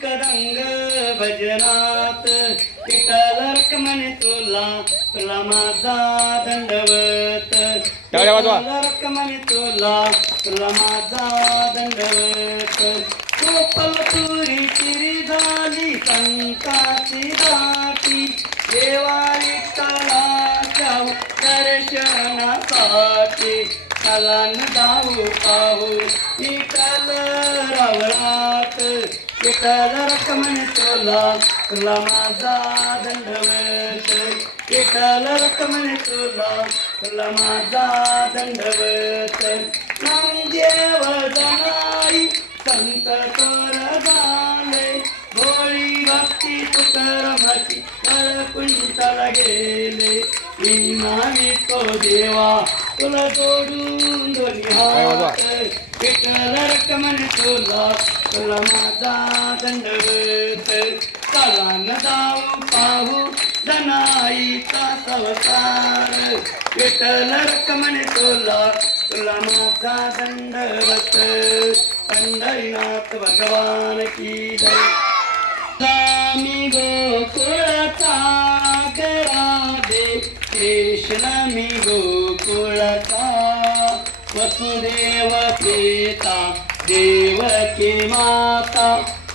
सुखदंग भजनात विठ्ठल रखमने तुला तुला माझा दंडवत. विठ्ठल रखमने तुला तुला माझा दंडवत. गोपाल पुरी चिरी झाली संताची दाटी. देवा विठ्ठलाच्या दर्शनासाठी कलान दाऊ पाहू विठ्ठल रावळात. रकमन तुला तुला माझा दंडवत विठ्ठल रकमन तुला तुला माझा दंडवत नामदेव जनाई संत कर झाले भोळी भक्ती तुकरमाची कर कुंतला गेले. मी नावी तो देवा तुला जोडून दोन्ही? हात विठ्ठल रकमन तुला तुला माझा दंडवत चला न जाऊ पाहू जनाईचा संसार विठ्ठल रकमन तुला तुला माझा दंडवत पंढरीनाथ भगवान की जय मी गोकुळचा राधे कृष्ण मी वसुदेव पिता देवकी माता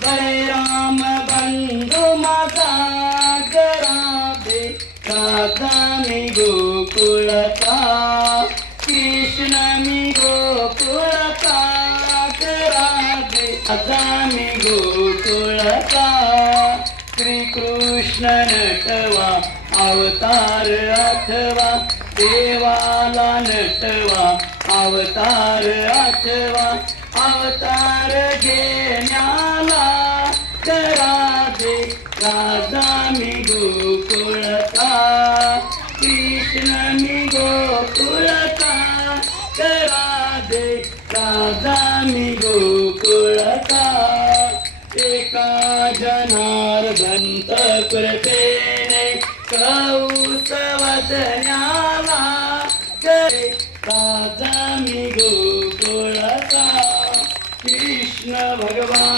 बळीराम बंधु माझा राधे राधा मी गोकुलता कृष्ण मी गोकुलता राधे राधा मी गोकुळचा श्रीकृष्ण नटवा अवतार अथवा देवाला नटवा अवतार आठवा अवतार घेण्याला करा दे राजा मी गोकुळता कृष्ण मी गोकुळता करा दे राजा मी गोकुळता एका जनार्दंत कृपेने कौसवदन्या കൃഷ്ണ ഭഗവാൻ